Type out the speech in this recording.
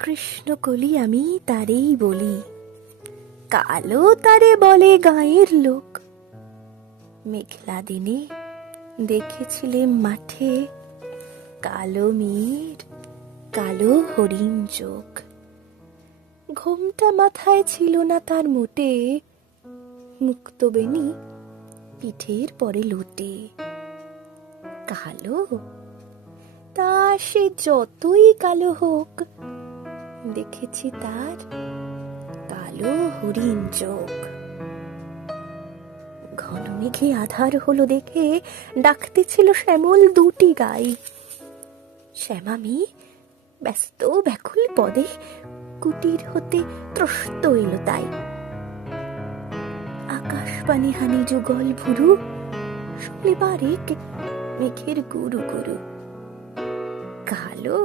কৃষ্ণকলি আমি তারেই বলি, কালো তারে বলে গাঁয়ের লোক। মেঘলা দিনে দেখেছিলেম মাঠে কালো মেয়ের কালো হরিণ চোখ। ঘোমটা মাথায় ছিল না তার মোটে, মুক্ত বেনি পিঠের পরে লোটে। কালো, তা সে যতই কালো হোক, দেখেছি তার কালো হরিণ চোখ। ঘন মেঘে আধার হলো দেখে ডাকতেছিল শ্যামল দুটি গাই। শ্যামামি ব্যস্ত ব্যাকুল পদে কুটির হতে ত্রস্ত এলো তাই। আকাশবাণী হানি যুগল ভুরু, শুনলে বারেক মেঘের গুরু গুরু। কালো